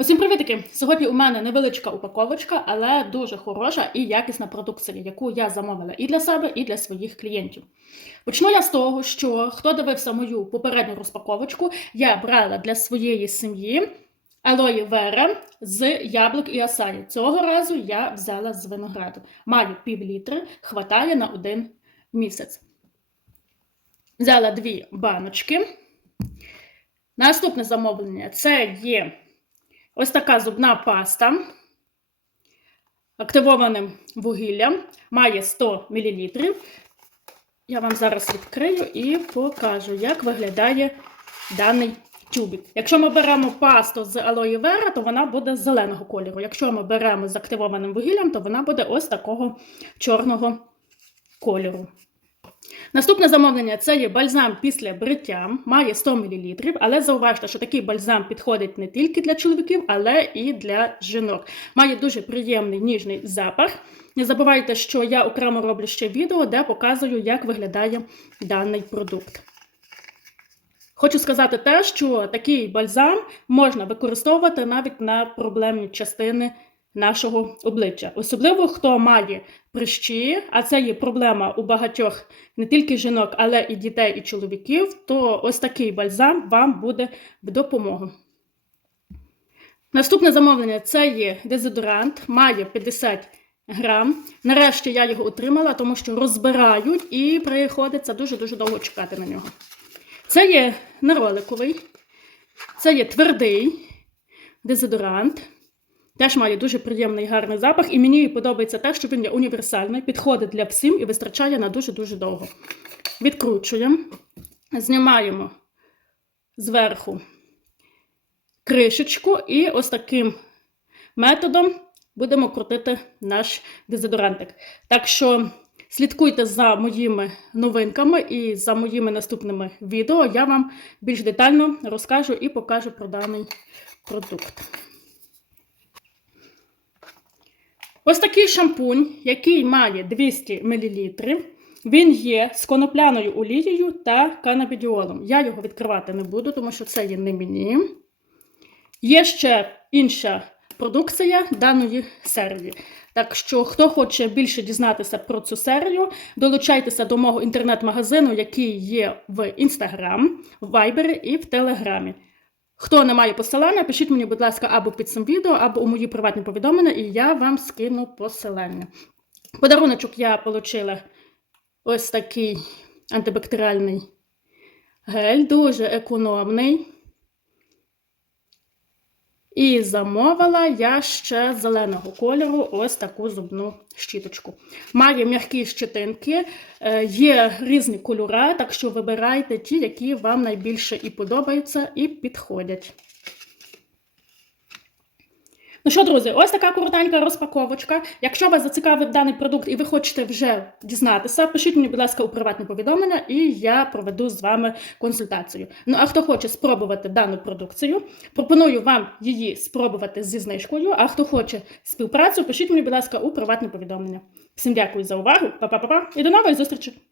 Усім привітки! Сьогодні у мене невеличка упаковочка, але дуже хороша і якісна продукція, яку я замовила і для себе, і для своїх клієнтів. Почну я з того, що хто дивився мою попередню розпаковочку, я брала для своєї сім'ї алої вера з яблук і асаї. Цього разу я взяла з винограду. Маю пів літри, хватає на один місяць. Взяла дві баночки. Наступне замовлення це є ось така зубна паста активованим вугіллям, має 100 мл. Я вам зараз відкрию і покажу, як виглядає даний тюбик. Якщо ми беремо пасту з алої вера, то вона буде зеленого кольору. Якщо ми беремо з активованим вугіллям, то вона буде ось такого чорного кольору. Наступне замовлення це є бальзам після бриття, має 100 мл, але зауважте, що такий бальзам підходить не тільки для чоловіків, але і для жінок. Має дуже приємний ніжний запах. Не забувайте, що я окремо роблю ще відео, де показую, як виглядає даний продукт. Хочу сказати те, що такий бальзам можна використовувати навіть на проблемні частини нашого обличчя. Особливо хто має прищі, а це є проблема у багатьох не тільки жінок, але і дітей, і чоловіків, то ось такий бальзам вам буде в допомогу. Наступне замовлення це є дезодорант, має 50 грам. Нарешті я його отримала, тому що розбирають і приходиться дуже-дуже довго чекати на нього. Це є нероликовий, це є твердий дезодорант. Теж має дуже приємний гарний запах, і мені подобається те, що він є універсальний, підходить для всім і вистачає на дуже-дуже довго. Відкручуємо, знімаємо зверху кришечку, і ось таким методом будемо крутити наш дезодорантик. Так що слідкуйте за моїми новинками і за моїми наступними відео. Я вам більш детально розкажу і покажу про даний продукт. Ось такий шампунь, який має 200 мл. Він є з конопляною олією та канабідіолом. Я його відкривати не буду, тому що це є не мені. Є ще інша продукція даної серії. Так що, хто хоче більше дізнатися про цю серію, долучайтеся до мого інтернет-магазину, який є в Інстаграм, в Вайбері і в Телеграмі. Хто не має посилання, пишіть мені, будь ласка, або під цим відео, або у мої приватні повідомлення, і я вам скину посилання. Подаруночок я отримала ось такий антибактеріальний гель, дуже економний. І замовила я ще зеленого кольору ось таку зубну щіточку. Має м'які щетинки, е, є різні кольори, так що вибирайте ті, які вам найбільше і подобаються, і підходять. Ну що, друзі, ось така коротенька розпаковочка. Якщо вас зацікавив даний продукт і ви хочете вже дізнатися, пишіть мені, будь ласка, у приватне повідомлення, і я проведу з вами консультацію. Ну а хто хоче спробувати дану продукцію, пропоную вам її спробувати зі знижкою. А хто хоче співпрацю, пишіть мені, будь ласка, у приватне повідомлення. Всім дякую за увагу, Па-па-па-па і до нової зустрічі!